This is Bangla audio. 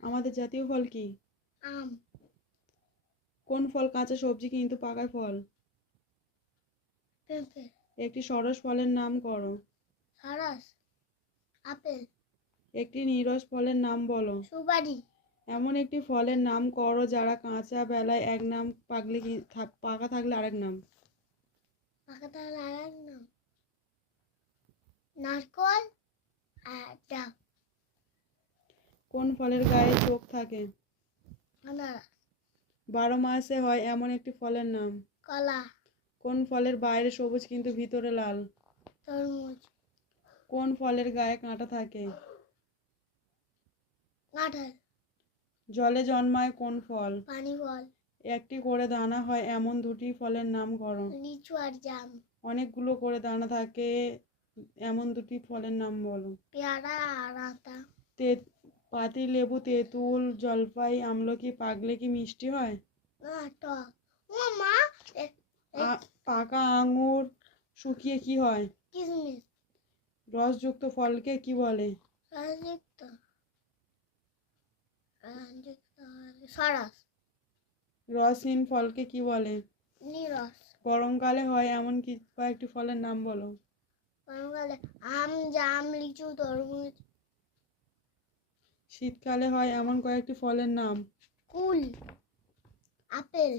আমাদের জাতীয় ফল কি? আম। কোন ফল কাঁচা সবজি কিন্তু পাকা ফল? পেঁপে। একটি সরস ফলের নাম করো। সরস। আপেল। একটি নিরস ফলের নাম বলো। সুপারি। এমন একটি ফলের নাম করো যারা কাঁচা বেলায় এক নাম, পাকা থাকলে আরেক নাম। পাকা থাকলে আরেক নাম। নারকল আর ডাব। কোন ফলের গায়ে চোখ থাকে? আনারস। 12 মাসে হয় এমন একটি ফলের নাম। কলা। কোন ফলের বাইরে সবুজ কিন্তু ভিতরে লাল? তরমুজ। কোন ফলের গায়ে কাঁটা থাকে? কাঁঠাল। জলে জন্মায় কোন ফল? পানি ফল। একটি করে দানা হয় এমন দুটি ফলের নাম করো। লিচু আর জাম। অনেকগুলো করে দানা থাকে এমন দুটি ফলের নাম বলো। পেয়ারা আর আতা। পাতিলেবু, তেঁতুল, জলপাই, আমলকি পাকলে কি মিষ্টি হয়? না, টক। ও মা, পাকা আঙুর শুকিয়ে কি হয়? কিশমিশ। রসযুক্ত ফলকে কি বলে? রসযুক্ত। সরস। রসহীন ফলকে কি বলে? নিরস। গরমকালে হয় এমন কয়েকটি ফলের নাম বলো। গরমকালে আম, জাম, লিচু, তরমুজ। শীতকালে হয় এমন কয়েকটি ফলের নাম। কুল। আপেল।